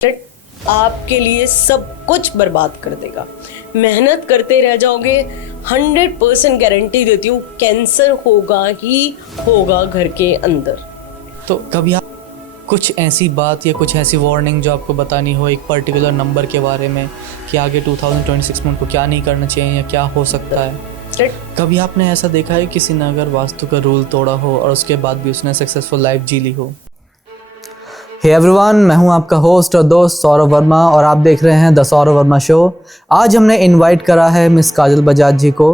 आपके लिए सब कुछ बर्बाद कर देगा। मेहनत करते रह जाओगे, 100% गारंटी देती हूँ कैंसर होगा ही होगा घर के अंदर। तो कभी आप कुछ ऐसी बात या कुछ ऐसी वार्निंग जो आपको बतानी हो एक पर्टिकुलर नंबर के बारे में कि आगे 2026 में उनको क्या नहीं करना चाहिए या क्या हो सकता है? कभी आपने ऐसा देखा है किसी ने अगर वास्तु का रूल तोड़ा हो और उसके बाद भी उसने सक्सेसफुल लाइफ जी ली हो? हे एवरीवन, मैं हूं आपका होस्ट और दोस्त सौरभ वर्मा और आप देख रहे हैं द सौरभ वर्मा शो। आज हमने इनवाइट करा है मिस काजल बजाज जी को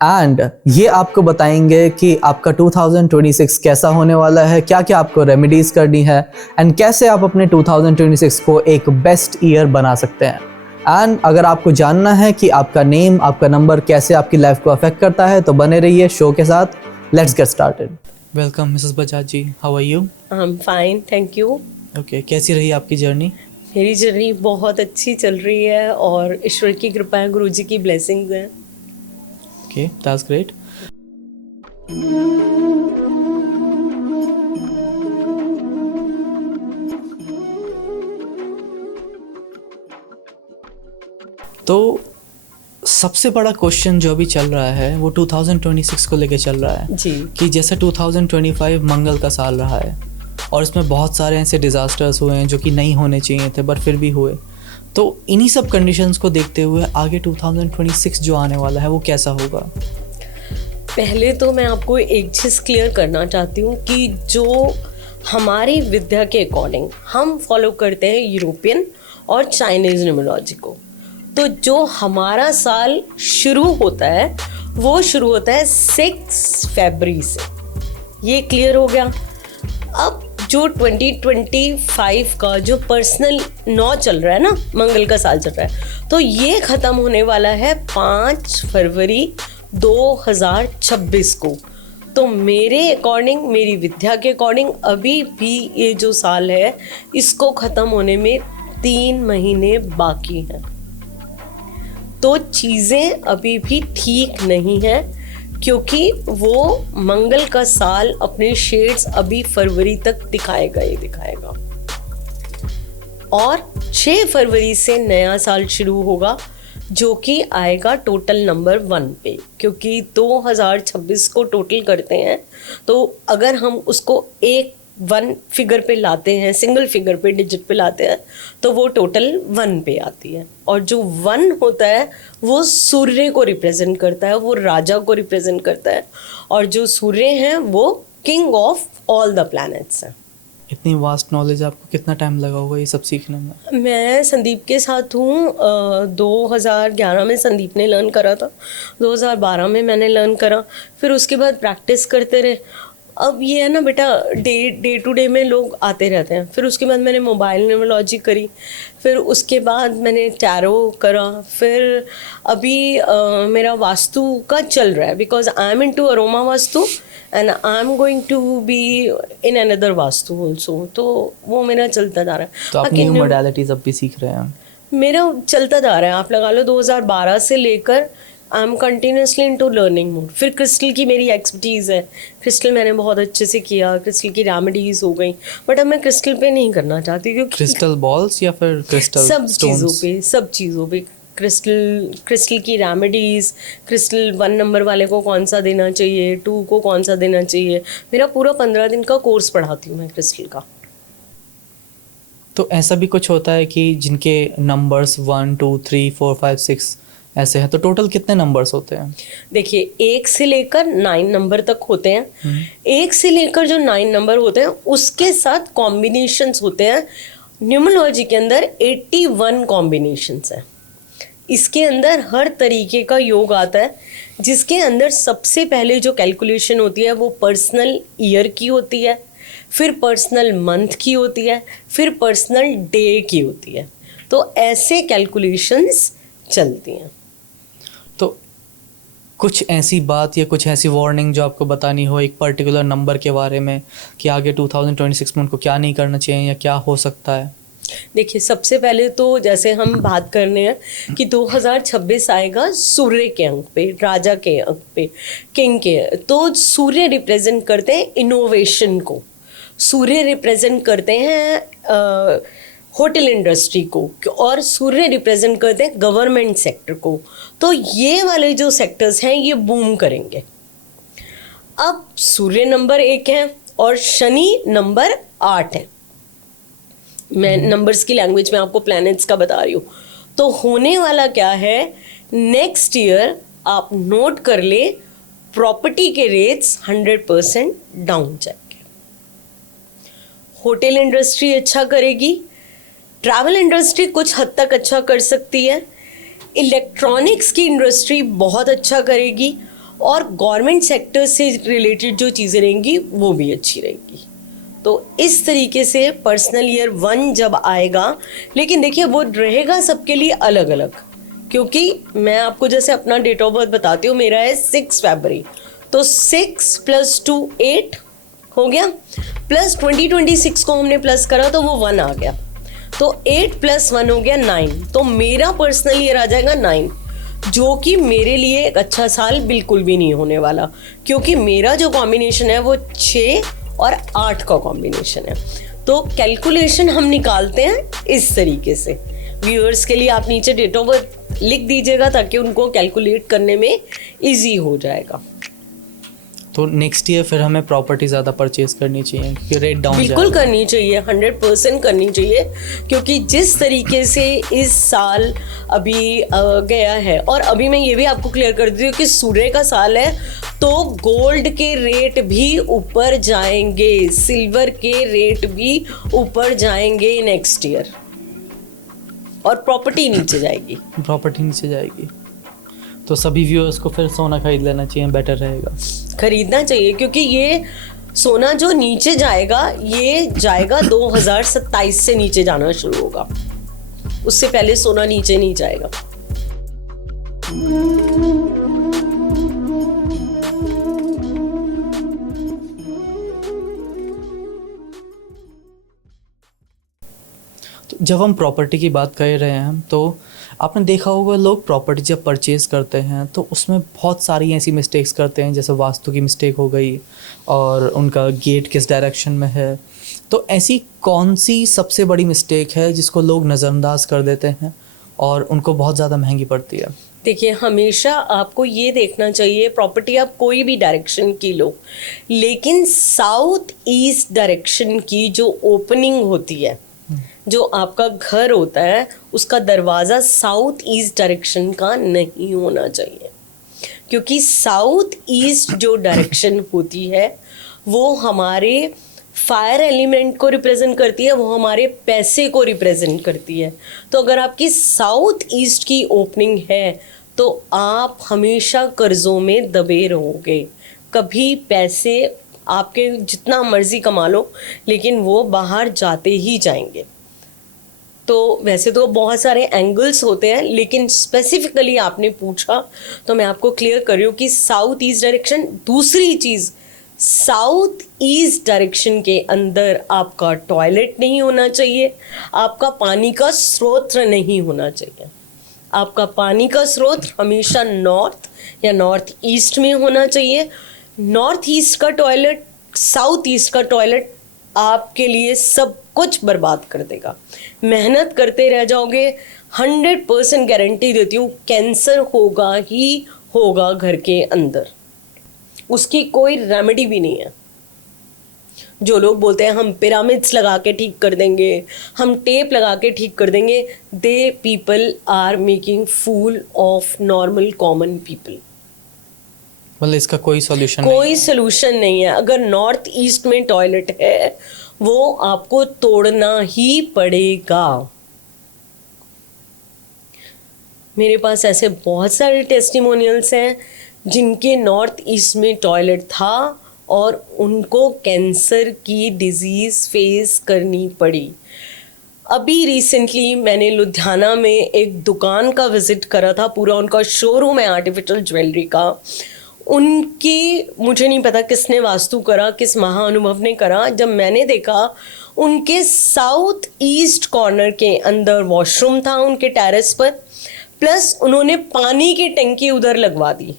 एंड ये आपको बताएंगे कि आपका 2026 कैसा होने वाला है, क्या क्या आपको रेमेडीज़ करनी है एंड कैसे आप अपने 2026 को एक बेस्ट ईयर बना सकते हैं। एंड अगर आपको जानना है कि आपका नेम, आपका नंबर कैसे आपकी लाइफ को अफेक्ट करता है तो बने रहिए शो के साथ। Let's get started. Welcome Mrs Bajaj ji, how are you? I am fine, thank you. Okay, कैसी रही आपकी जर्नी? मेरी जर्नी बहुत अच्छी चल रही है और ईश्वर की कृपा है, गुरुजी की ब्लेसिंग्स हैं। Okay, that's great. तो सबसे बड़ा क्वेश्चन जो अभी चल रहा है वो 2026 को लेके चल रहा है जी। कि जैसे 2025 मंगल का साल रहा है और इसमें बहुत सारे ऐसे डिज़ास्टर्स हुए हैं जो कि नहीं होने चाहिए थे बट फिर भी हुए। तो इन्हीं सब कंडीशंस को देखते हुए आगे 2026 जो आने वाला है वो कैसा होगा? पहले तो मैं आपको एक चीज़ क्लियर करना चाहती हूँ कि जो हमारी विद्या के अकॉर्डिंग हम फॉलो करते हैं यूरोपियन और चाइनीज़ न्यूमरोलॉजी को, तो जो हमारा साल शुरू होता है वो शुरू होता है 6 फरवरी से। ये क्लियर हो गया। अब जो 2025 का जो पर्सनल 9 चल रहा है ना, मंगल का साल चल रहा है, तो ये ख़त्म होने वाला है 5 फरवरी 2026 को। तो मेरे अकॉर्डिंग, मेरी विद्या के अकॉर्डिंग अभी भी ये जो साल है इसको ख़त्म होने में 3 महीने बाकी हैं। तो चीज़ें अभी भी ठीक नहीं हैं क्योंकि वो मंगल का साल अपने शेड्स अभी फरवरी तक दिखाएगा ही दिखाएगा और 6 फरवरी से नया साल शुरू होगा जो कि आएगा टोटल नंबर 1 पे, क्योंकि 2026 को टोटल करते हैं तो अगर हम उसको 1 फिगर पे लाते हैं, सिंगल फिगर पे, डिजिट पे लाते हैं तो वो टोटल 1 पे आती है। और जो 1 होता है वो सूर्य को रिप्रेजेंट करता है, वो राजा को रिप्रेजेंट करता है और जो सूर्य हैं वो king of all the planets हैं। इतनी वास्ट नॉलेज, आपको कितना टाइम लगा होगा ये सब सीखने में? मैं संदीप के साथ हूँ। 2011 में संदीप ने लर्न करा था, 2012 में मैंने लर्न करा, फिर उसके बाद प्रैक्टिस करते रहे। अब ये है ना बेटा, डे टू डे में लोग आते रहते हैं। फिर उसके बाद मैंने मोबाइल न्यूमरोलॉजी करी, फिर उसके बाद मैंने टैरो करा, फिर अभी मेरा वास्तु का चल रहा है because I am into aroma vastu and I am going to be in another vastu also. तो वो मेरा चलता जा रहा है। तो आप न्यू मॉडलिटीज अब भी सीख रहे हैं? मेरा चलता जा रहा है, आप लगा लो 2012 से लेकर I am continuously into learning mode. फिर क्रिस्टल की मेरी एक्सपर्टीज़ है, क्रिस्टल मैंने बहुत अच्छे से किया, क्रिस्टल की रेमेडीज़ हो गई, बट अब मैं क्रिस्टल पे नहीं करना चाहती क्योंकि क्रिस्टल बॉल्स या फिर क्रिस्टल सब चीज़ों पे क्रिस्टल की रेमेडीज़, क्रिस्टल 1 नंबर वाले को कौन सा देना चाहिए, 2 को कौन सा देना चाहिए, मेरा पूरा 15 दिन का कोर्स पढ़ाती हूँ मैं क्रिस्टल का। तो ऐसा भी कुछ होता है कि जिनके नंबर्स 1 2 3 4 5 6 ऐसे हैं, तो टोटल कितने नंबर्स होते हैं? देखिए, 1 से लेकर 9 नंबर तक होते हैं। 1 से लेकर जो 9 नंबर होते हैं उसके साथ कॉम्बिनेशंस होते हैं। न्यूमरोलॉजी के अंदर 81 कॉम्बिनेशंस हैं। इसके अंदर हर तरीके का योग आता है, जिसके अंदर सबसे पहले जो कैलकुलेशन होती है वो पर्सनल ईयर की होती है, फिर पर्सनल मंथ की होती है, फिर पर्सनल डे की होती है। तो ऐसे कैलकुलेशंस चलती हैं। तो कुछ ऐसी बात या कुछ ऐसी वार्निंग जो आपको बतानी हो एक पर्टिकुलर नंबर के बारे में कि आगे 2026 में उनको क्या नहीं करना चाहिए या क्या हो सकता है? देखिए, सबसे पहले तो जैसे हम बात करने हैं कि 2026 आएगा सूर्य के अंक पे, राजा के अंक पे, किंग के। तो सूर्य रिप्रेजेंट करते हैं इनोवेशन को, सूर्य रिप्रेजेंट करते हैं होटल इंडस्ट्री को, और सूर्य रिप्रेजेंट करते हैं गवर्नमेंट सेक्टर को। तो ये वाले जो सेक्टर्स हैं ये बूम करेंगे। अब सूर्य नंबर 1 है और शनि नंबर 8 है। मैं नंबर्स की लैंग्वेज में आपको प्लैनेट्स का बता रही हूँ। तो होने वाला क्या है, नेक्स्ट ईयर आप नोट कर ले, प्रॉपर्टी के रेट्स 100% डाउन जाएंगे। होटल इंडस्ट्री अच्छा करेगी, ट्रैवल इंडस्ट्री कुछ हद तक अच्छा कर सकती है, इलेक्ट्रॉनिक्स की इंडस्ट्री बहुत अच्छा करेगी, और गवर्नमेंट सेक्टर से रिलेटेड जो चीज़ें रहेंगी वो भी अच्छी रहेंगी। तो इस तरीके से पर्सनल ईयर 1 जब आएगा, लेकिन देखिए वो रहेगा सबके लिए अलग अलग, क्योंकि मैं आपको जैसे अपना डेट ऑफ बर्थ बताती हूँ, मेरा है 6 फरवरी, तो 6 + 2 8 हो गया, प्लस 2026 को हमने प्लस करा तो वो 1 आ गया, तो 8 + 1 हो गया 9। तो मेरा पर्सनल ईयर आ जाएगा 9, जो कि मेरे लिए एक अच्छा साल बिल्कुल भी नहीं होने वाला, क्योंकि मेरा जो कॉम्बिनेशन है वो 6 और 8 का कॉम्बिनेशन है। तो कैलकुलेशन हम निकालते हैं इस तरीके से। व्यूअर्स के लिए आप नीचे डेट ऑफ बर्थ लिख दीजिएगा ताकि उनको कैलकुलेट करने में इजी हो जाएगा। तो नेक्स्ट ईयर फिर हमें प्रॉपर्टी ज़्यादा परचेज करनी चाहिए कि रेट डाउन बिल्कुल करनी चाहिए, 100% करनी चाहिए, क्योंकि जिस तरीके से इस साल अभी गया है, और अभी मैं ये भी आपको क्लियर कर देती हूँ कि सूर्य का साल है, तो गोल्ड के रेट भी ऊपर जाएंगे, सिल्वर के रेट भी ऊपर जाएंगे नेक्स्ट ईयर, और प्रॉपर्टी नीचे जाएगी। तो सभी व्यूअर्स को फिर सोना खरीद लेना चाहिए, बेटर रहेगा, खरीदना चाहिए, क्योंकि ये सोना जो नीचे जाएगा ये जाएगा 2027 से नीचे जाना शुरू होगा, उससे पहले सोना नीचे नहीं जाएगा। तो जब हम प्रॉपर्टी की बात कर रहे हैं तो आपने देखा होगा लोग प्रॉपर्टी जब परचेज़ करते हैं तो उसमें बहुत सारी ऐसी मिस्टेक्स करते हैं, जैसे वास्तु की मिस्टेक हो गई और उनका गेट किस डायरेक्शन में है। तो ऐसी कौन सी सबसे बड़ी मिस्टेक है जिसको लोग नज़रअंदाज कर देते हैं और उनको बहुत ज़्यादा महंगी पड़ती है? देखिए, हमेशा आपको ये देखना चाहिए, प्रॉपर्टी आप कोई भी डायरेक्शन की लो, लेकिन साउथ ईस्ट डायरेक्शन की जो ओपनिंग होती है, जो आपका घर होता है, उसका दरवाज़ा साउथ ईस्ट डायरेक्शन का नहीं होना चाहिए, क्योंकि साउथ ईस्ट जो डायरेक्शन होती है वो हमारे फायर एलिमेंट को रिप्रेजेंट करती है, वो हमारे पैसे को रिप्रेजेंट करती है। तो अगर आपकी साउथ ईस्ट की ओपनिंग है तो आप हमेशा कर्ज़ों में दबे रहोगे, कभी पैसे आपके जितना मर्जी कमा लो लेकिन वो बाहर जाते ही जाएंगे। तो वैसे तो बहुत सारे एंगल्स होते हैं, लेकिन स्पेसिफिकली आपने पूछा तो मैं आपको क्लियर कर रही हूँ कि साउथ ईस्ट डायरेक्शन। दूसरी चीज़, साउथ ईस्ट डायरेक्शन के अंदर आपका टॉयलेट नहीं होना चाहिए, आपका पानी का स्रोत नहीं होना चाहिए। आपका पानी का स्रोत हमेशा नॉर्थ या नॉर्थ ईस्ट में होना चाहिए। नॉर्थ ईस्ट का टॉयलेट, साउथ ईस्ट का टॉयलेट आपके लिए सब कुछ बर्बाद कर देगा। मेहनत करते रह जाओगे, 100% गारंटी देती हूँ कैंसर होगा ही होगा घर के अंदर, उसकी कोई रेमेडी भी नहीं है। जो लोग बोलते हैं हम पिरामिड्स लगा के ठीक कर देंगे, हम टेप लगा के ठीक कर देंगे, they people are making fool of normal common people. मतलब इसका कोई सॉल्यूशन नहीं है। अगर नॉर्थ ईस्ट में टॉयलेट है वो आपको तोड़ना ही पड़ेगा। मेरे पास ऐसे बहुत सारे टेस्टिमोनियल्स हैं जिनके नॉर्थ ईस्ट में टॉयलेट था और उनको कैंसर की डिजीज़ फेस करनी पड़ी। अभी रिसेंटली मैंने लुधियाना में एक दुकान का विज़िट करा था, पूरा उनका शोरूम है आर्टिफिशियल ज्वेलरी का। उनकी, मुझे नहीं पता किसने वास्तु करा, किस महाअनुभव ने करा, जब मैंने देखा उनके साउथ ईस्ट कॉर्नर के अंदर वॉशरूम था उनके टेरेस पर, प्लस उन्होंने पानी की टंकी उधर लगवा दी।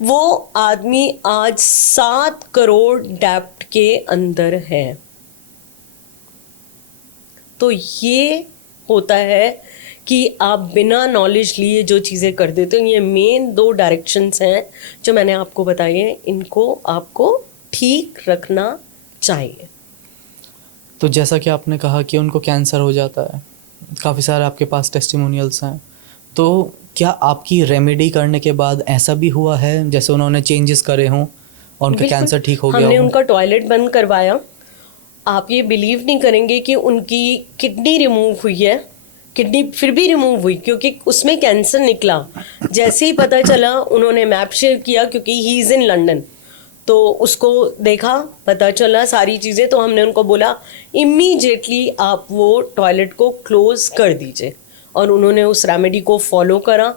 वो आदमी आज 7 करोड़ डेब्ट के अंदर है। तो ये होता है कि आप बिना नॉलेज लिए जो चीज़ें कर देते हो। ये मेन 2 डायरेक्शंस हैं जो मैंने आपको बताए हैं, इनको आपको ठीक रखना चाहिए। तो जैसा कि आपने कहा कि उनको कैंसर हो जाता है, काफ़ी सारे आपके पास टेस्टिमोनियल्स हैं, तो क्या आपकी रेमेडी करने के बाद ऐसा भी हुआ है जैसे उन्होंने चेंजेस करे हों और उनका बिल्कुल, कैंसर ठीक हो गया हमने हो? उनका टॉयलेट बंद करवाया। आप ये बिलीव नहीं करेंगे कि उनकी किडनी रिमूव हुई है, किडनी फिर भी रिमूव हुई क्योंकि उसमें कैंसर निकला। जैसे ही पता चला उन्होंने मैप शेयर किया, क्योंकि ही इज़ इन लंदन, तो उसको देखा, पता चला सारी चीज़ें, तो हमने उनको बोला इमीडिएटली आप वो टॉयलेट को क्लोज कर दीजिए, और उन्होंने उस रेमेडी को फॉलो करा।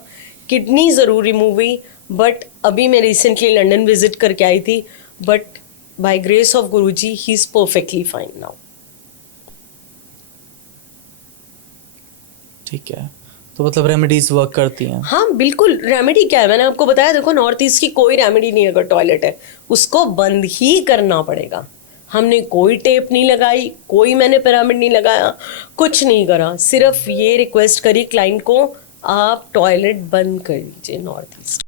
किडनी ज़रूर रिमूव हुई, बट अभी मैं रिसेंटली लंदन विजिट करके आई थी, but by grace of Guruji he is perfectly fine now. ठीक है, तो मतलब रेमेडीज वर्क करती हैं? हाँ बिल्कुल, रेमेडी क्या है, मैंने आपको बताया, देखो नॉर्थ ईस्ट की कोई रेमेडी नहीं है। अगर टॉयलेट है उसको बंद ही करना पड़ेगा। हमने कोई टेप नहीं लगाई, कोई मैंने पिरामिड नहीं लगाया, कुछ नहीं करा, सिर्फ ये रिक्वेस्ट करी क्लाइंट को, आप टॉयलेट बंद कर दीजिए नॉर्थ ईस्ट।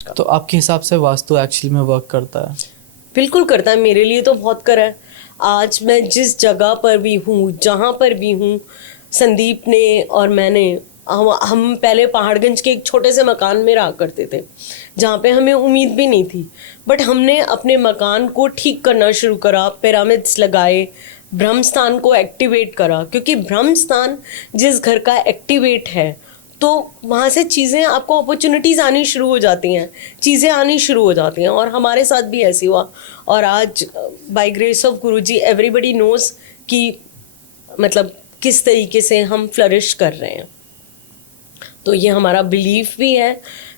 तो आपके हिसाब से वास्तु एक्चुअली में वर्क करता है? बिल्कुल करता है, मेरे लिए तो बहुत करा है। आज मैं जिस जगह पर भी हूँ, जहाँ पर भी हूँ, संदीप ने और मैंने, हम पहले पहाड़गंज के एक छोटे से मकान में रहा करते थे जहाँ पे हमें उम्मीद भी नहीं थी, बट हमने अपने मकान को ठीक करना शुरू करा, पिरामिड्स लगाए, ब्रह्मस्थान को एक्टिवेट करा, क्योंकि ब्रह्मस्थान जिस घर का एक्टिवेट है तो वहाँ से चीज़ें, आपको अपॉर्चुनिटीज़ आनी शुरू हो जाती हैं, चीज़ें आनी शुरू हो जाती हैं, और हमारे साथ भी ऐसे हुआ। और आज by grace of Guruji everybody knows कि मतलब किस तरीके से हम फ्लरिश कर रहे हैं। तो ये हमारा बिलीफ भी है।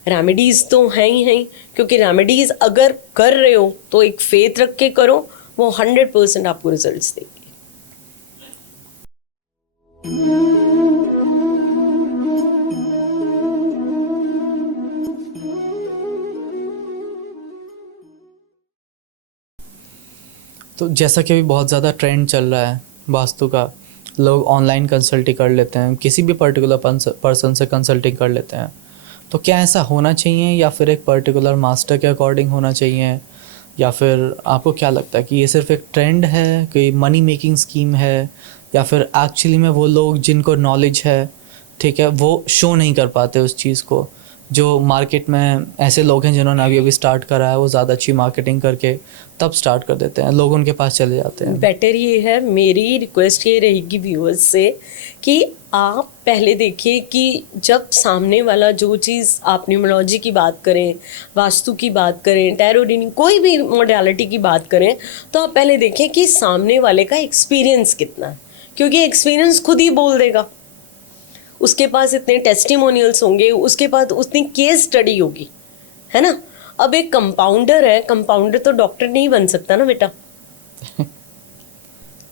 रेमेडीज़ तो हैं ही हैं, क्योंकि रेमेडीज़ अगर कर रहे हो तो एक फेथ रख के करो, वो 100% आपको रिजल्ट्स देगी। तो जैसा कि अभी बहुत ज़्यादा ट्रेंड चल रहा है वास्तु का, लोग ऑनलाइन कंसल्टिंग कर लेते हैं, किसी भी पर्टिकुलर पर्सन से कंसल्टिंग कर लेते हैं, तो क्या ऐसा होना चाहिए या फिर एक पर्टिकुलर मास्टर के अकॉर्डिंग होना चाहिए, या फिर आपको क्या लगता है कि ये सिर्फ एक ट्रेंड है, कोई मनी मेकिंग स्कीम है, या फिर एक्चुअली में वो लोग जिनको नॉलेज है, ठीक है, वो शो नहीं कर पाते उस चीज़ को? जो मार्केट में ऐसे लोग हैं जिन्होंने अभी अभी स्टार्ट करा है, वो ज़्यादा अच्छी मार्केटिंग करके तब स्टार्ट कर देते हैं, लोग उनके पास चले जाते हैं। बेटर ये है, मेरी रिक्वेस्ट ये रहेगी व्यूअर्स से कि आप पहले देखिए कि जब सामने वाला जो चीज़, आप न्यूमरोलॉजी की बात करें, वास्तु की बात करें, टैरो रीडिंग, कोई भी मॉडलिटी की बात करें, तो आप पहले देखिए कि सामने वाले का एक्सपीरियंस कितना है, क्योंकि एक्सपीरियंस खुद ही बोल देगा। उसके पास इतने टेस्टिमोनियल्स होंगे, उसके पास उतनी केस स्टडी होगी, है ना। अब एक कंपाउंडर है, कंपाउंडर तो डॉक्टर नहीं बन सकता ना बेटा।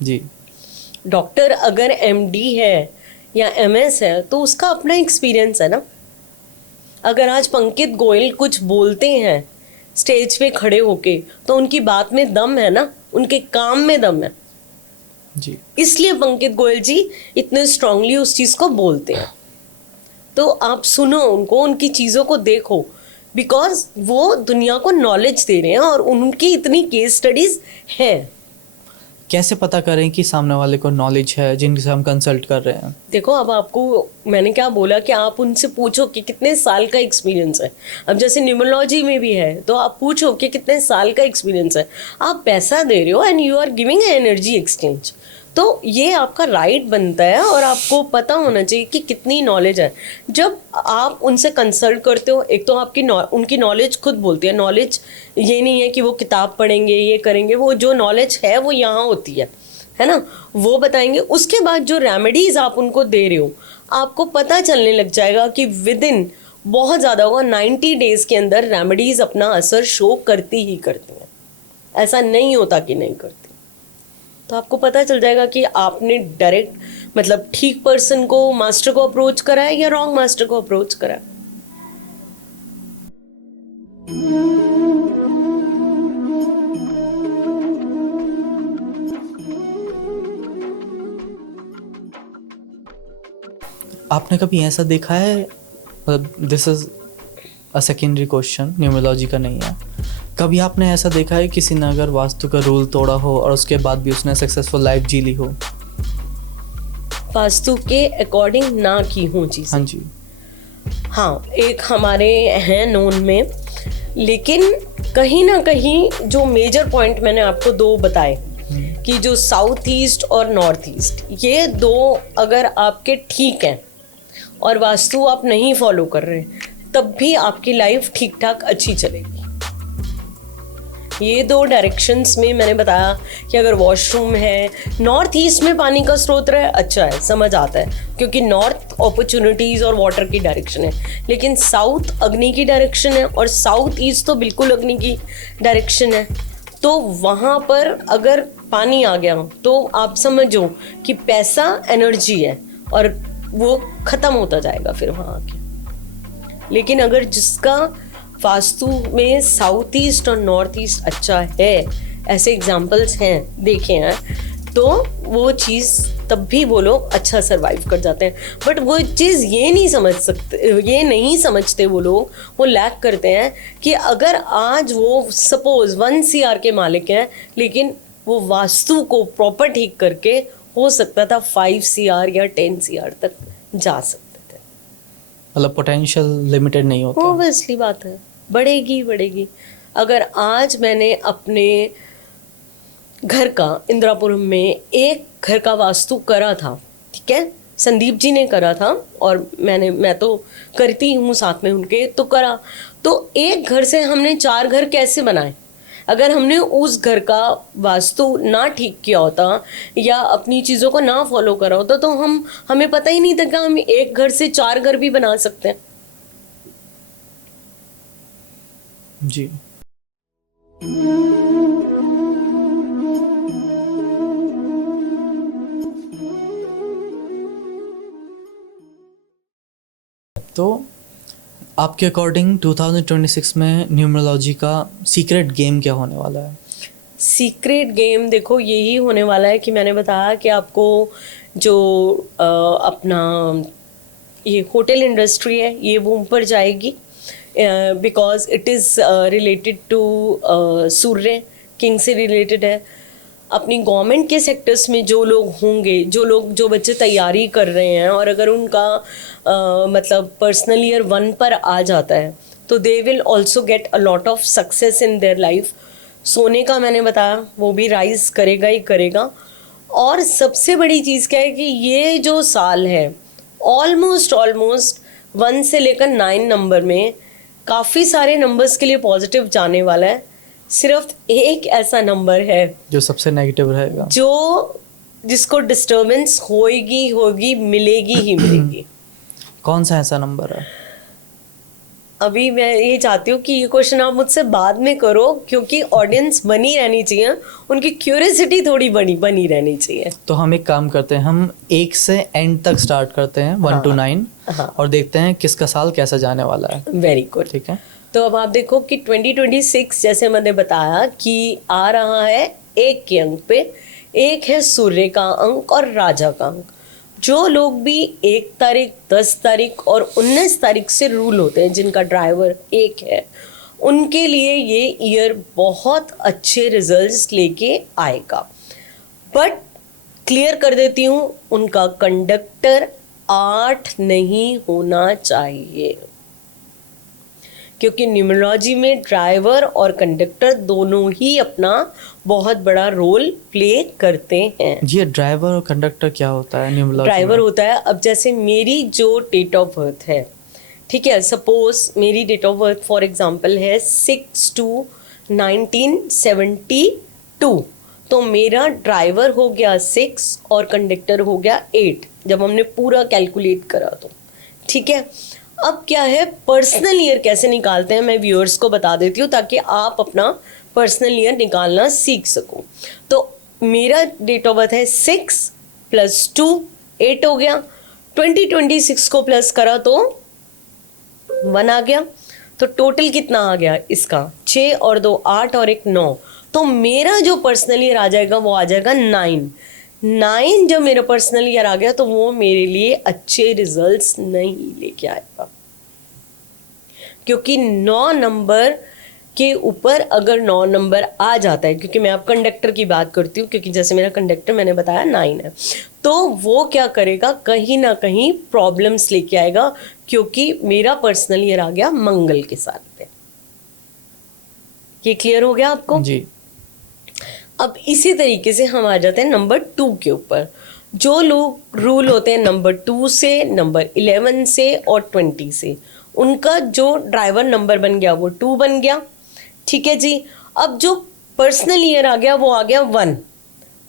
जी। डॉक्टर अगर एमडी है या एमएस है तो उसका अपना एक्सपीरियंस है ना। अगर आज पंकज गोयल कुछ बोलते हैं स्टेज पे खड़े होके, तो उनकी बात में दम है ना, उनके काम में दम है जी। इसलिए पंकज गोयल जी इतने स्ट्रांगली उस चीज़ को बोलते हैं। तो आप सुनो उनको, उनकी चीज़ों को देखो, बिकॉज वो दुनिया को नॉलेज दे रहे हैं और उनकी इतनी केस स्टडीज हैं। कैसे पता करें कि सामने वाले को नॉलेज है जिनसे हम कंसल्ट कर रहे हैं? देखो, अब आपको मैंने क्या बोला कि आप उनसे पूछो कि कितने साल का एक्सपीरियंस है। अब जैसे न्यूमरोलॉजी में भी है, तो आप पूछो कि कितने साल का एक्सपीरियंस है। आप पैसा दे रहे हो and you are giving energy exchange, तो ये आपका राइट बनता है और आपको पता होना चाहिए कि कितनी नॉलेज है। जब आप उनसे कंसल्ट करते हो, एक तो आपकी उनकी नॉलेज खुद बोलती है। नॉलेज ये नहीं है कि वो किताब पढ़ेंगे, ये करेंगे, वो जो नॉलेज है वो यहाँ होती है ना, वो बताएंगे। उसके बाद जो रेमेडीज़ आप उनको दे रहे हो, आपको पता चलने लग जाएगा कि विद इन बहुत ज़्यादा होगा 90 डेज़ के अंदर रेमेडीज़ अपना असर शो करती ही करती हैं। ऐसा नहीं होता कि नहीं करती। तो आपको पता चल जाएगा कि आपने डायरेक्ट मतलब ठीक पर्सन को, मास्टर को अप्रोच करा है या रॉन्ग मास्टर को अप्रोच करा है। आपने कभी ऐसा देखा है, मतलब this is a secondary question, numerology का नहीं है, कभी आपने ऐसा देखा है किसी ने अगर वास्तु का रूल तोड़ा हो और उसके बाद भी उसने सक्सेसफुल लाइफ जी ली हो? वास्तु के अकॉर्डिंग ना की हूँ चीज़। हाँ जी। हाँ, एक हमारे हैं नोन में, लेकिन कहीं ना कहीं जो मेजर पॉइंट मैंने आपको दो बताए कि जो साउथ ईस्ट और नॉर्थ ईस्ट, ये दो अगर आपके ठीक हैं और वास्तु आप नहीं फॉलो कर रहे, तब भी आपकी लाइफ ठीक ठाक अच्छी चलेगी। ये दो डायरेक्शंस में मैंने बताया कि अगर वॉशरूम है, नॉर्थ ईस्ट में पानी का स्रोत है, अच्छा है, समझ आता है, क्योंकि नॉर्थ अपॉर्चुनिटीज और वाटर की डायरेक्शन है, लेकिन साउथ अग्नि की डायरेक्शन है और साउथ ईस्ट तो बिल्कुल अग्नि की डायरेक्शन है। तो वहाँ पर अगर पानी आ गया तो आप समझो कि पैसा एनर्जी है और वो ख़त्म होता जाएगा फिर वहाँ आके। लेकिन अगर जिसका वास्तु में साउथ ईस्ट और नॉर्थ ईस्ट अच्छा है, ऐसे एग्जाम्पल्स हैं, देखे हैं, तो वो चीज़ तब भी वो लोग अच्छा सरवाइव कर जाते हैं। बट वो चीज़ ये नहीं समझते वो लोग, वो लैक करते हैं कि अगर आज वो सपोज 1 CR के मालिक हैं, लेकिन वो वास्तु को प्रॉपर ठीक करके हो सकता था 5 CR या 10 CR तक जा सकते थे। मतलब पोटेंशियल लिमिटेड नहीं होता। ऑब्वियसली बात है, बढ़ेगी। अगर आज मैंने अपने घर का इंदिरापुरम में एक घर का वास्तु करा था, ठीक है, संदीप जी ने करा था और मैं तो करती हूँ साथ में उनके, तो करा, तो एक घर से हमने 4 घर कैसे बनाए? अगर हमने उस घर का वास्तु ना ठीक किया होता या अपनी चीज़ों को ना फॉलो करा होता तो हमें पता ही नहीं था कि हम एक घर से 4 घर भी बना सकते हैं। जी। तो आपके अकॉर्डिंग 2026 में न्यूमरोलॉजी का सीक्रेट गेम क्या होने वाला है? सीक्रेट गेम देखो यही होने वाला है कि मैंने बताया कि आपको जो अपना ये होटल इंडस्ट्री है ये बूम पर जाएगी, because it is related to Surya king से रिलेटेड है। अपनी गवर्नमेंट के सेक्टर्स में जो लोग होंगे, जो बच्चे तैयारी कर रहे हैं और अगर उनका मतलब पर्सनल ईयर 1 पर आ जाता है तो they will also get a lot of success in their life. सोने का मैंने बताया वो भी राइज करेगा ही करेगा। और सबसे बड़ी चीज़ क्या है कि ये जो साल है ऑलमोस्ट 1 से लेकर 9 नंबर में काफ़ी सारे नंबर्स के लिए पॉजिटिव जाने वाला है। सिर्फ एक ऐसा नंबर है जो सबसे नेगेटिव रहेगा, जो जिसको डिस्टर्बेंस होगी मिलेगी ही मिलेगी। कौन सा ऐसा नंबर है? अभी मैं ये चाहती हूँ कि ये क्वेश्चन आप मुझसे बाद में करो, क्योंकि ऑडियंस बनी रहनी चाहिए, उनकी क्यूरियोसिटी थोड़ी बनी रहनी चाहिए। तो हम एक काम करते हैं, हम 1 से एंड तक स्टार्ट करते हैं 1 to 9 और देखते हैं किसका साल कैसा जाने वाला है। वेरी गुड, ठीक है। तो अब आप देखो कि 2026 जैसे मैंने बताया कि आ रहा है 1 के अंक पे, 1 है सूर्य का अंक और राजा का अंक। जो लोग भी 1 तारीख, 10 तारीख और 19 तारीख से रूल होते हैं, जिनका ड्राइवर 1 है, उनके लिए ये ईयर बहुत अच्छे रिजल्ट्स लेके आएगा। बट क्लियर कर देती हूँ, उनका कंडक्टर 8 नहीं होना चाहिए, क्योंकि न्यूमरोलॉजी में ड्राइवर और कंडक्टर दोनों ही अपना बहुत बड़ा रोल प्ले करते हैं। ये ड्राइवर और कंडक्टर क्या होता है न्यूमरोलॉजी में? ड्राइवर होता है, अब जैसे मेरी जो डेट ऑफ बर्थ है, ठीक है, सपोज मेरी date of birth for example है 6/2/1972, तो मेरा ड्राइवर हो गया 6 और कंडक्टर हो गया 8, जब हमने पूरा कैलकुलेट करा तो, ठीक है। अब क्या है, पर्सनल ईयर कैसे निकालते हैं मैं व्यूअर्स को बता देती हूँ ताकि आप अपना पर्सनल ईयर निकालना सीख सको। तो मेरा डेट ऑफ बर्थ है 6 + 2 8 हो गया, 2026 को प्लस करा तो 1 आ गया, तो टोटल कितना आ गया इसका, 6 और 2 8 और 1 9। तो मेरा जो पर्सनल ईयर आ जाएगा वो आ जाएगा 9। जब मेरा पर्सनल ईयर आ गया तो वो मेरे लिए अच्छे रिजल्ट्स नहीं लेके आएगा, क्योंकि 9 नंबर के ऊपर अगर 9 नंबर आ जाता है, क्योंकि मैं अब कंडक्टर की बात करती हूँ, क्योंकि जैसे मेरा कंडक्टर मैंने बताया 9 है, तो वो क्या करेगा, कहीं ना कहीं प्रॉब्लम्स लेके आएगा, क्योंकि मेरा पर्सनल ईयर आ गया मंगल के साथ पे। ये क्लियर हो गया आपको जी। अब इसी तरीके से हम आ जाते हैं नंबर 2 के ऊपर। जो लोग रूल होते हैं नंबर 2 से, नंबर 11 से और 20 से, उनका जो ड्राइवर नंबर बन गया वो 2 बन गया। ठीक है जी। अब जो पर्सनल ईयर आ गया वो आ गया 1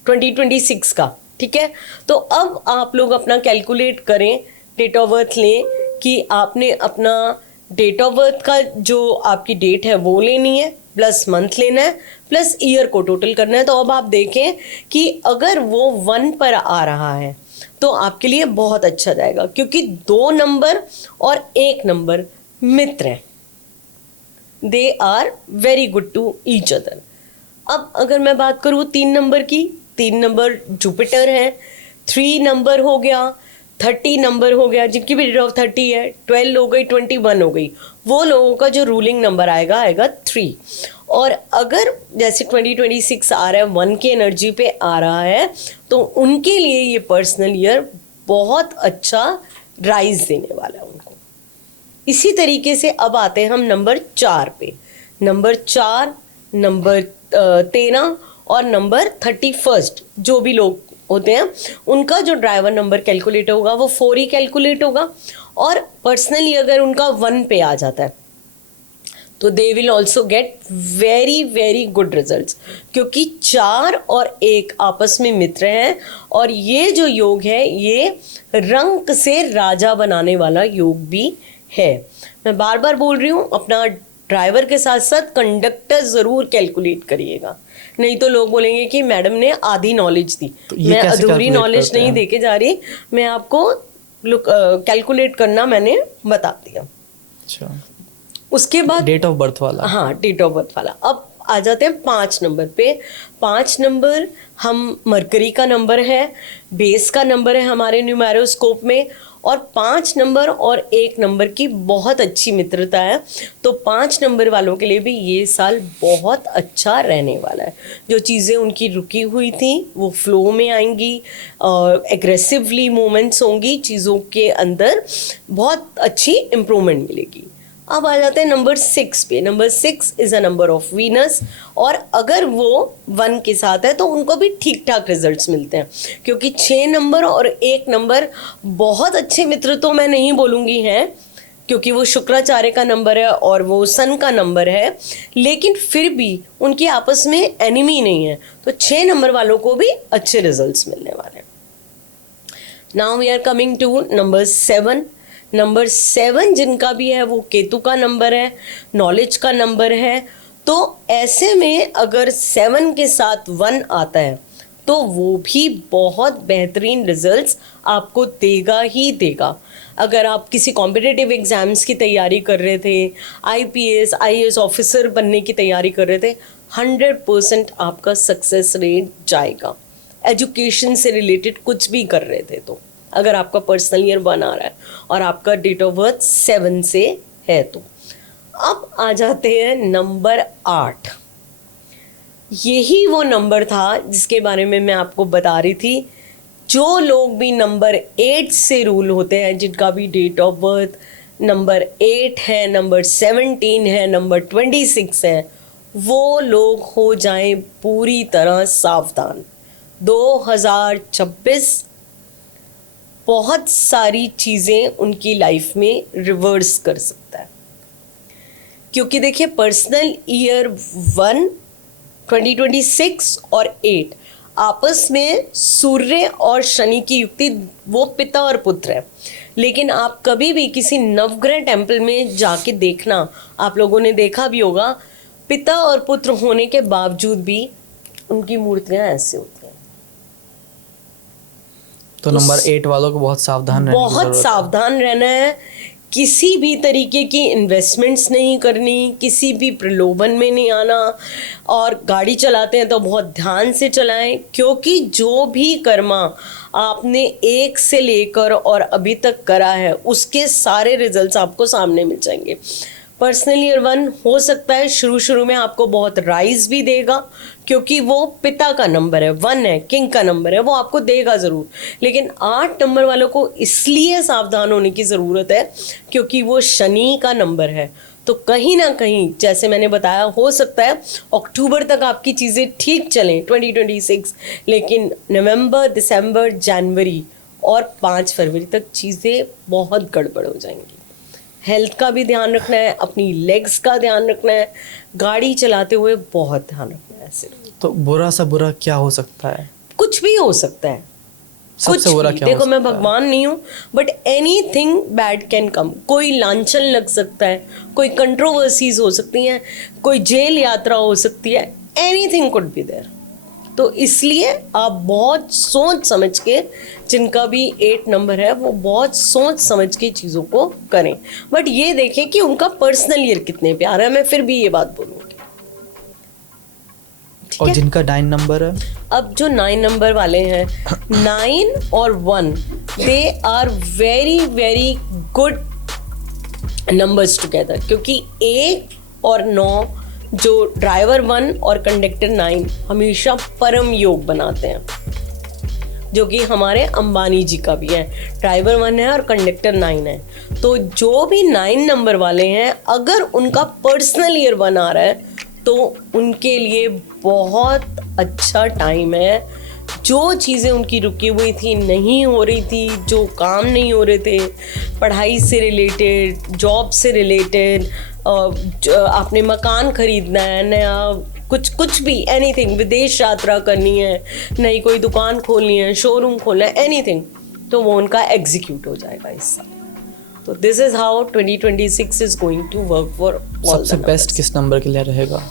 2026 का। ठीक है, तो अब आप लोग अपना कैलकुलेट करें, डेट ऑफ बर्थ लें कि आपने अपना डेट ऑफ बर्थ का जो आपकी डेट है वो लेनी है, प्लस मंथ लेना है, प्लस ईयर को टोटल करना है। तो अब आप देखें कि अगर वो 1 पर आ रहा है तो आपके लिए बहुत अच्छा जाएगा, क्योंकि 2 नंबर और 1 नंबर मित्र हैं, they are very good to each other. अब अगर मैं बात करूँ 3 नंबर की, 3 नंबर जुपिटर है, 3 नंबर हो गया, 30 नंबर हो गया, जिनकी भी डेट ऑफ 30 है, 12 हो गई, 21 हो गई, वो लोगों का जो रूलिंग नंबर आएगा 3। और अगर जैसे 2026 आ रहा है, 1 की एनर्जी पे आ रहा है, तो उनके लिए ये पर्सनल ईयर बहुत अच्छा राइज देने वाला है उनको। इसी तरीके से अब आते हैं हम नंबर 4 पे। नंबर 4, नंबर 13 और नंबर 31 जो भी लोग होते हैं उनका जो ड्राइवर नंबर कैलकुलेट होगा वो 4 ही कैलकुलेट होगा। और पर्सनली अगर उनका 1 पे आ जाता है तो they will also get very very good results, क्योंकि 4 और 1 आपस में मित्र हैं और ये जो योग है ये रंक से राजा बनाने वाला योग भी है। मैं बार बार बोल रही हूँ, अपना ड्राइवर के साथ साथ कंडक्टर ज़रूर कैलकुलेट करिएगा, नहीं तो लोग बोलेंगे कि मैडम ने आधी नॉलेज दी। तो ये मैं कैसे अधूरी calculate नॉलेज करते नहीं हैं? देके जा रही, मैं आपको कैलकुलेट करना मैंने बता दिया। अच्छा, उसके बाद डेट ऑफ बर्थ वाला। हाँ, डेट ऑफ बर्थ वाला। अब आ जाते हैं 5 नंबर पे। 5 नंबर हम मरकरी का नंबर है, बेस का नंबर है हमारे न्यूमेरोस्कोप में, और 5 नंबर और 1 नंबर की बहुत अच्छी मित्रता है। तो 5 नंबर वालों के लिए भी ये साल बहुत अच्छा रहने वाला है। जो चीज़ें उनकी रुकी हुई थी वो फ्लो में आएंगी, एग्रेसिवली मूवमेंट्स होंगी, चीज़ों के अंदर बहुत अच्छी इम्प्रूवमेंट मिलेगी। अब आ जाते हैं नंबर 6 पे। Number 6 is a number of Venus, और अगर वो 1 के साथ है तो उनको भी ठीक ठाक रिजल्ट्स मिलते हैं, क्योंकि 6 नंबर और 1 नंबर बहुत अच्छे मित्र तो मैं नहीं बोलूँगी हैं, क्योंकि वो शुक्राचार्य का नंबर है और वो सन का नंबर है, लेकिन फिर भी उनकी आपस में एनिमी नहीं है। तो 6 नंबर वालों को भी अच्छे रिजल्ट्स मिलने वाले हैं। Now we are coming to number 7। Number 7 जिनका भी है वो केतु का नंबर है, नॉलेज का नंबर है। तो ऐसे में अगर 7 के साथ 1 आता है तो वो भी बहुत बेहतरीन रिजल्ट्स आपको देगा ही देगा। अगर आप किसी कॉम्पिटिटिव एग्जाम्स की तैयारी कर रहे थे, IPS IAS ऑफिसर बनने की तैयारी कर रहे थे, 100% आपका सक्सेस रेट जाएगा। एजुकेशन से रिलेटेड कुछ भी कर रहे थे तो अगर आपका पर्सनल ईयर 1 आ रहा है और आपका डेट ऑफ बर्थ 7 से है तो। अब आ जाते हैं नंबर 8। यही वो नंबर था जिसके बारे में मैं आपको बता रही थी। जो लोग भी नंबर 8 से रूल होते हैं, जिनका भी डेट ऑफ बर्थ नंबर 8 है, नंबर 17 है, नंबर 26 है, वो लोग हो जाएं पूरी तरह सावधान। 2026 बहुत सारी चीज़ें उनकी लाइफ में रिवर्स कर सकता है, क्योंकि देखिए पर्सनल ईयर 1 2026 और 8 आपस में सूर्य और शनि की युक्ति, वो पिता और पुत्र है। लेकिन आप कभी भी किसी नवग्रह टेम्पल में जाके देखना, आप लोगों ने देखा भी होगा, पिता और पुत्र होने के बावजूद भी उनकी मूर्तियां ऐसे होती हैं। तो नंबर 8 वालों को बहुत सावधान रहने की बहुत जरूरत है। सावधान रहना है किसी भी तरीके की इन्वेस्टमेंट्स नहीं करनी, किसी भी प्रलोभन में नहीं आना, और गाड़ी चलाते हैं तो बहुत ध्यान से चलाएं, क्योंकि जो भी कर्मा आपने एक से लेकर और अभी तक करा है उसके सारे रिजल्ट्स आपको सामने मिल जाएंगे। पर्सनल ईयर 1 हो सकता है शुरू में आपको बहुत राइज भी देगा, क्योंकि वो पिता का नंबर है, 1 है, किंग का नंबर है, वो आपको देगा ज़रूर। लेकिन 8 नंबर वालों को इसलिए सावधान होने की ज़रूरत है क्योंकि वो शनि का नंबर है। तो कहीं ना कहीं जैसे मैंने बताया, हो सकता है अक्टूबर तक आपकी चीज़ें ठीक चलें 2026, लेकिन नवंबर, दिसंबर, जनवरी और 5 फरवरी तक चीज़ें बहुत गड़बड़ हो जाएंगी। हेल्थ का भी ध्यान रखना है, अपनी लेग्स का ध्यान रखना है, गाड़ी चलाते हुए बहुत ध्यान रखना है। सिर्फ तो बुरा सा बुरा क्या हो सकता है? कुछ भी हो सकता है, सबसे बुरा क्या हो देखो मैं सकता है? भगवान नहीं हूँ, but anything bad can come. कोई लांछन लग सकता है, कोई कंट्रोवर्सीज हो सकती हैं, कोई जेल यात्रा हो सकती है, एनीथिंग कुड बी देयर। तो इसलिए आप बहुत सोच समझ के, जिनका भी 8 नंबर है वो बहुत सोच समझ के चीज़ों को करें। बट ये देखें कि उनका पर्सनल ईयर कितने प्यारा है, मैं फिर भी ये बात बोलूँगी। और जिनका 9 नंबर है, अब जो 9 नंबर वाले हैं, 9 और 1 they are very very good numbers together, क्योंकि 1 और 9 जो ड्राइवर 1 और कंडक्टर 9 हमेशा परम योग बनाते हैं, जो कि हमारे अंबानी जी का भी है। ड्राइवर 1 है और कंडक्टर 9 है। तो जो भी 9 नंबर वाले हैं, अगर उनका पर्सनल ईयर 1 आ रहा है तो उनके लिए बहुत अच्छा टाइम है। जो चीज़ें उनकी रुकी हुई थी, नहीं हो रही थी, जो काम नहीं हो रहे थे, पढ़ाई से रिलेटेड, जॉब से रिलेटेड, आपने मकान खरीदना है नया, कुछ भी, एनीथिंग, विदेश यात्रा करनी है, नई कोई दुकान खोलनी है, शोरूम खोलना है, एनीथिंग, तो वो उनका एग्जीक्यूट हो जाएगा इस साल। तो this is how 2026 is going to work for all. सबसे बेस्ट किस नंबर के लिए रहेगा?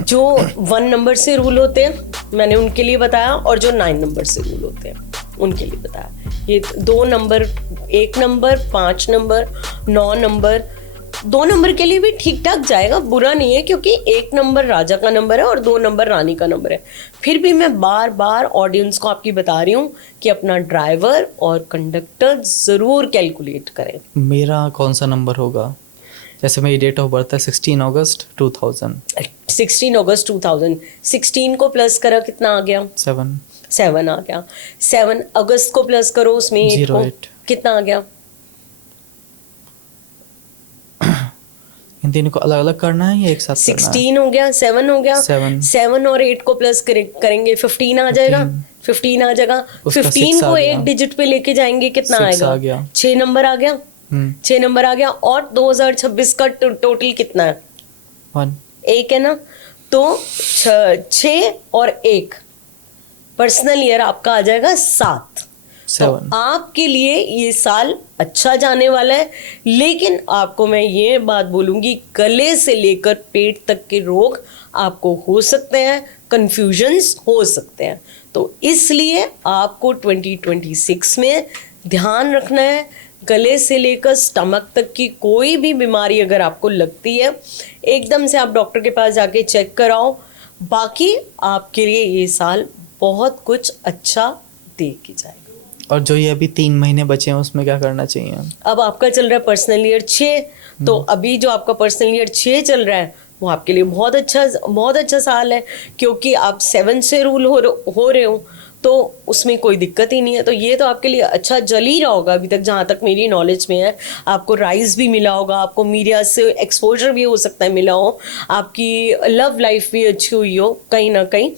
जो 1 नंबर से रूल होते हैं मैंने उनके लिए बताया, और जो 9 नंबर से रूल होते हैं उनके लिए बताया। ये 2 number, 1 number, 5 number, 9 number, 2 number के लिए भी ठीक ठाक जाएगा, बुरा नहीं है, क्योंकि 1 नंबर राजा का नंबर है और 2 नंबर रानी का नंबर है। फिर भी मैं बार बार ऑडियंस को आपकी बता रही हूँ कि अपना ड्राइवर और कंडक्टर ज़रूर कैलकुलेट करें। मेरा कौन सा नंबर होगा? जैसे मेरी डेट ऑफ बर्थ है 16 अगस्त 2000। 16 अगस्त 2000, 16 को प्लस करा कितना आ गया? 7 आ गया। 7 अगस्त को प्लस करो उसमें 08 कितना आ गया? इन तीनों को अलग अलग करना है या एक साथ करना है? 16 हो गया, 7 हो गया, 7 और 8 को प्लस करेंगे 15 आ जाएगा। 15 आ जाएगा। 15 को एक डिजिट पे लेके जाएंगे, कितना आएगा? 6 नंबर आ गया। 6 नंबर आ गया। और 2026 का टोटल कितना है? 1 है ना। तो 6 और 1 पर्सनल ईयर आपका आ जाएगा 7। तो आपके लिए ये साल अच्छा जाने वाला है, लेकिन आपको मैं ये बात बोलूँगी, गले से लेकर पेट तक के रोग आपको हो सकते हैं, कन्फ्यूजन्स हो सकते हैं। तो इसलिए आपको 2026 में ध्यान रखना है, गले से लेकर स्टमक तक की कोई भी बीमारी अगर आपको लगती है, एकदम से आप डॉक्टर के पास जाके चेक कराओ। बाकी आपके लिए ये साल बहुत कुछ अच्छा दे के जाएगा। और जो ये अभी 3 महीने बचे हैं उसमें क्या करना चाहिए? अब आपका चल रहा है पर्सनल ईयर 6, तो अभी जो आपका पर्सनल ईयर 6 चल रहा है वो आपके लिए बहुत अच्छा साल है, क्योंकि आप 7 से रूल हो रहे हो, तो उसमें कोई दिक्कत ही नहीं है। तो ये तो आपके लिए अच्छा जल ही रहा होगा अभी तक, जहाँ तक मेरी नॉलेज में है। आपको राइज भी मिला होगा, आपको मीडिया से एक्सपोजर भी हो सकता है मिला हो, आपकी लव लाइफ भी अच्छी हुई हो कहीं ना कहीं,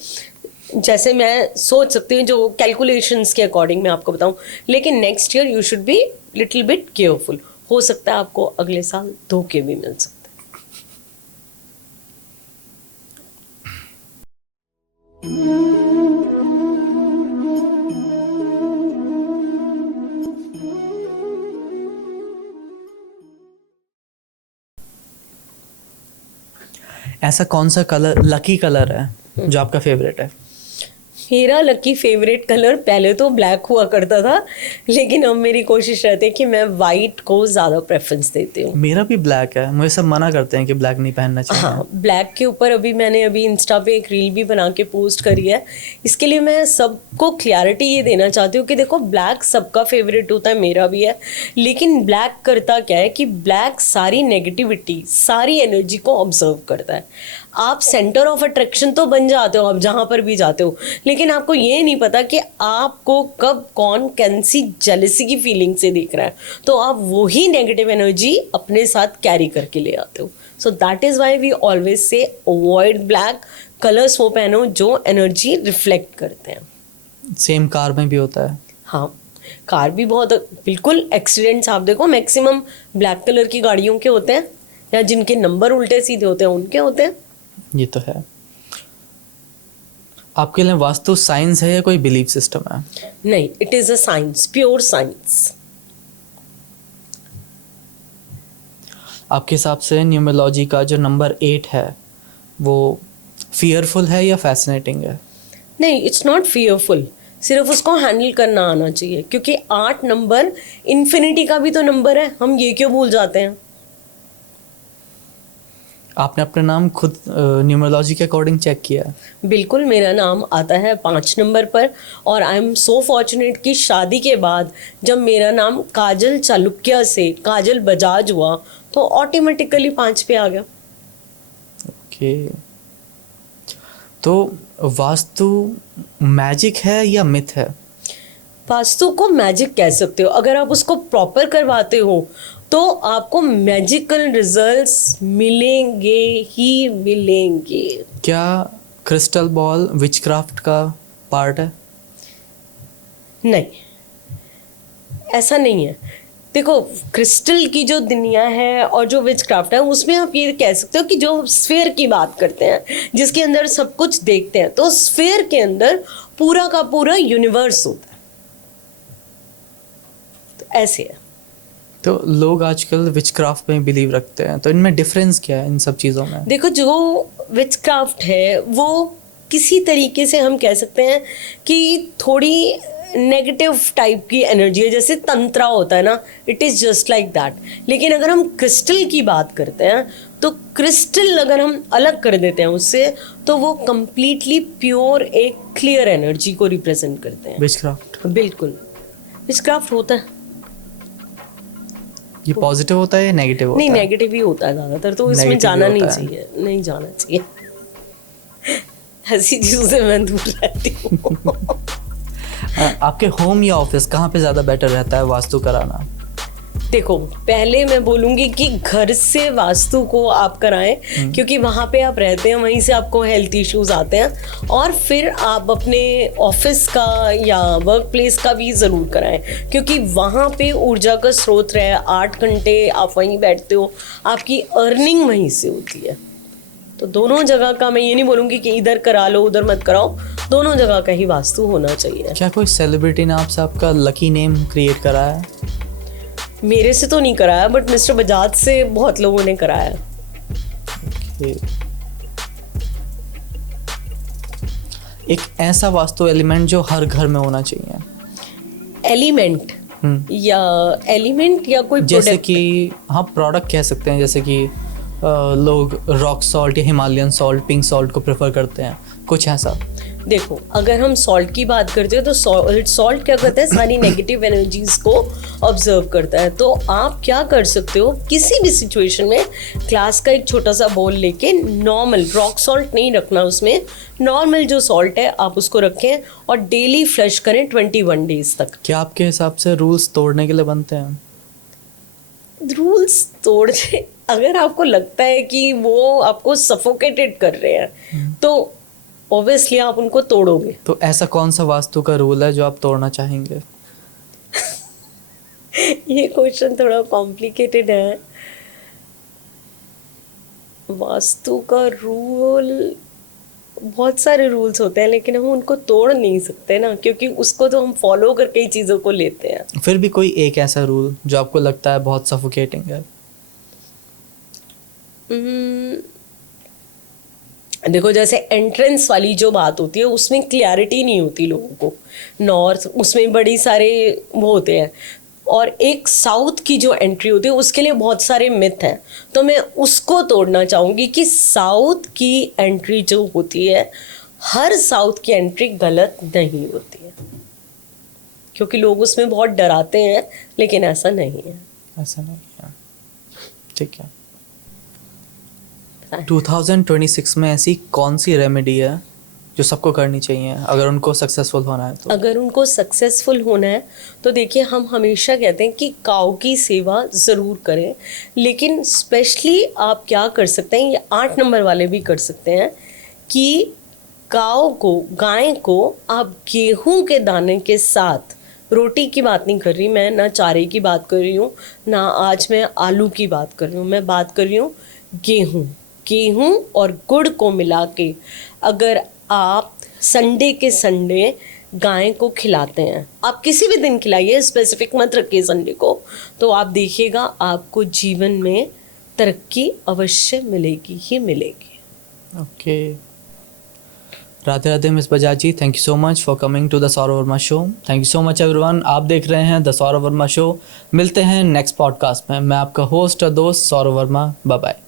जैसे मैं सोच सकती हूँ, जो कैलकुलेशंस के अकॉर्डिंग मैं आपको बताऊँ। लेकिन next year you should be little bit careful. हो सकता है आपको अगले साल धोखे भी मिल सकते हैं। ऐसा कौन सा कलर, लकी कलर है जो आपका फेवरेट है? मेरा लकी फेवरेट कलर पहले तो ब्लैक हुआ करता था, लेकिन अब मेरी कोशिश रहती है कि मैं वाइट को ज़्यादा प्रेफरेंस देती हूँ। मेरा भी ब्लैक है, मुझे सब मना करते हैं कि ब्लैक नहीं पहनना चाहिए। हाँ, ब्लैक के ऊपर मैंने अभी इंस्टा पे एक रील भी बना के पोस्ट करी है। इसके लिए मैं सबको क्लैरिटी ये देना चाहती हूँ कि देखो, ब्लैक सबका फेवरेट होता है, मेरा भी है, लेकिन ब्लैक करता क्या है कि ब्लैक सारी नेगेटिविटी, सारी एनर्जी को ऑब्जर्व करता है। आप सेंटर ऑफ अट्रैक्शन तो बन जाते हो आप जहाँ पर भी जाते हो, लेकिन आपको ये नहीं पता कि आपको कब कौन कैसी जेलसी की फीलिंग से देख रहा है, तो आप वही नेगेटिव एनर्जी अपने साथ कैरी करके ले आते हो। So that is why we always say avoid black. Colours वो पहनो जो एनर्जी रिफ्लेक्ट करते हैं। सेम कार में भी होता है। हाँ, कार भी बहुत, बिल्कुल। एक्सीडेंट्स आप देखो, मैक्सिमम ब्लैक कलर की गाड़ियों के होते हैं, या जिनके नंबर उल्टे सीधे होते हैं उनके होते हैं। ये तो है। आपके लिए वास्तु साइंस है या कोई बिलीफ सिस्टम है? नहीं, it is a science, pure science. आपके हिसाब से न्यूमरोलॉजी का जो नंबर 8 है वो फियरफुल है या फैसिनेटिंग है? नहीं, इट्स नॉट फियरफुल, सिर्फ उसको हैंडल करना आना चाहिए, क्योंकि 8 नंबर इन्फिनिटी का भी तो नंबर है, हम ये क्यों भूल जाते हैं। आपने अपना नाम खुद न्यूमरोलॉजी के अकॉर्डिंग चेक किया है? बिल्कुल, मेरा नाम आता है 5 नंबर पर, और आई एम सो फॉर्चुनेट कि शादी के बाद जब मेरा नाम काजल चालुक्य से काजल बजाज हुआ तो ऑटोमेटिकली 5 पे आ गया। ओके, तो वास्तु मैजिक है या मिथ है? वास्तु को मैजिक कह सकते हो, अगर आप उसको प्रॉपर करवाते हो तो आपको मैजिकल रिजल्ट्स मिलेंगे ही मिलेंगे। क्या क्रिस्टल बॉल विचक्राफ्ट का पार्ट है? नहीं, ऐसा नहीं है। देखो, क्रिस्टल की जो दुनिया है और जो विचक्राफ्ट है, उसमें आप ये कह सकते हो कि जो स्फीयर की बात करते हैं, जिसके अंदर सब कुछ देखते हैं, तो स्फीयर के अंदर पूरा का पूरा यूनिवर्स होता है। तो ऐसे है। तो लोग आजकल विचक्राफ्ट में बिलीव रखते हैं, तो इनमें डिफरेंस क्या है इन सब चीज़ों में? देखो, जो विचक्राफ्ट है वो किसी तरीके से हम कह सकते हैं कि थोड़ी नेगेटिव टाइप की एनर्जी है, जैसे तंत्रा होता है ना, it is just like that. लेकिन अगर हम क्रिस्टल की बात करते हैं, तो क्रिस्टल अगर हम अलग कर देते हैं उससे, तो वो कंप्लीटली प्योर एक क्लियर एनर्जी को रिप्रेजेंट करते हैं। विचक्राफ्ट बिल्कुल, विचक्राफ्ट होता है। ये पॉजिटिव होता है या नेगेटिव होता नहीं, है? नेगेटिव ही होता है ज़्यादातर, तो इसमें Negative जाना ही नहीं होता है। चाहिए, नहीं जाना चाहिए। ऐसी चीज़ों से मैं दूर रहती हूँ। आपके होम या ऑफिस कहाँ पे ज़्यादा बेटर रहता है वास्तु कराना? देखो, पहले मैं बोलूँगी कि घर से वास्तु को आप कराएं, क्योंकि वहाँ पे आप रहते हैं, वहीं से आपको हेल्थ इश्यूज आते हैं। और फिर आप अपने ऑफिस का या वर्क प्लेस का भी ज़रूर कराएं, क्योंकि वहाँ पे ऊर्जा का स्रोत रहे, 8 घंटे आप वहीं बैठते हो, आपकी अर्निंग वहीं से होती है। तो दोनों जगह का, मैं ये नहीं बोलूँगी कि इधर करा लो उधर मत कराओ, दोनों जगह का ही वास्तु होना चाहिए। क्या कोई सेलिब्रिटी ने आपसे आपका लकी नेम क्रिएट कराया है? मेरे से तो नहीं कराया, बट मिस्टर बजाज से बहुत लोगों ने कराया। एक ऐसा वास्तु एलिमेंट जो हर घर में होना चाहिए? एलिमेंट या कोई जैसे प्रोडक्ट? कि हाँ, प्रोडक्ट कह सकते हैं, जैसे कि लोग रॉक सॉल्ट या हिमालयन सॉल्ट, पिंक सॉल्ट को प्रेफर करते हैं, कुछ ऐसा। देखो, अगर हम सॉल्ट की बात करते हैं तो सॉल्ट क्या करता है, सारी नेगेटिव एनर्जीज को ऑब्जर्व करता है। तो आप क्या कर सकते हो, किसी भी सिचुएशन में ग्लास का एक छोटा सा बोल लेके, नॉर्मल रॉक सॉल्ट नहीं रखना उसमें, नॉर्मल जो सॉल्ट है आप उसको रखें और डेली फ्लश करें 21 डेज तक। क्या आपके हिसाब से रूल्स तोड़ने के लिए बनते हैं? रूल्स तोड़ने, अगर आपको लगता है कि वो आपको सफोकेटेड कर रहे हैं तो ऑब्वियसली आप उनको तोड़ोगे। तो ऐसा कौन सा वास्तु का रूल है जो आप तोड़ना चाहेंगे? ये क्वेश्चन थोड़ा कॉम्प्लिकेटेड है। वास्तु का रूल, बहुत सारे रूल्स होते हैं, लेकिन हम उनको तोड़ नहीं सकते ना, क्योंकि उसको तो हम फॉलो करके ही चीज़ों को लेते हैं। फिर भी कोई एक ऐसा रूल जो आपको लगता है बहुत सफोकेटिंग है? देखो जैसे एंट्रेंस वाली जो बात होती है उसमें क्लैरिटी नहीं होती लोगों को, नॉर्थ उसमें बड़ी सारे वो होते हैं, और एक साउथ की जो एंट्री होती है उसके लिए बहुत सारे मिथ हैं। तो मैं उसको तोड़ना चाहूँगी कि साउथ की एंट्री जो होती है, हर साउथ की एंट्री गलत नहीं होती है, क्योंकि लोग उसमें बहुत डराते हैं, लेकिन ऐसा नहीं है। ऐसा नहीं है, ठीक है। 2026 में ऐसी कौन सी रेमेडी है जो सबको करनी चाहिए अगर उनको सक्सेसफुल होना है? तो अगर उनको सक्सेसफुल होना है तो देखिए, हम हमेशा कहते हैं कि काऊ की सेवा ज़रूर करें, लेकिन स्पेशली आप क्या कर सकते हैं, ये 8 नंबर वाले भी कर सकते हैं, कि काऊ को, गाय को आप गेहूं के दाने के साथ, रोटी की बात नहीं कर रही मैं, ना चारे की बात कर रही हूँ, ना आज मैं आलू की बात कर रही हूँ, मैं बात कर रही हूँ गेहूं और गुड़ को मिला के अगर आप संडे के संडे गाय को खिलाते हैं, आप किसी भी दिन खिलाइए, स्पेसिफिक मत रखिए संडे को, तो आप देखिएगा आपको जीवन में तरक्की अवश्य मिलेगी ही मिलेगी। Okay, Radhe Radhe Miss Bajaj ji, thank you so much for coming to the Saurabh Verma show. Thank you so much everyone, आप देख रहे हैं द सौरभ वर्मा शो। मिलते हैं नेक्स्ट पॉडकास्ट में। मैं आपका होस्ट और दोस्त सौरभ वर्मा, बाय बाय।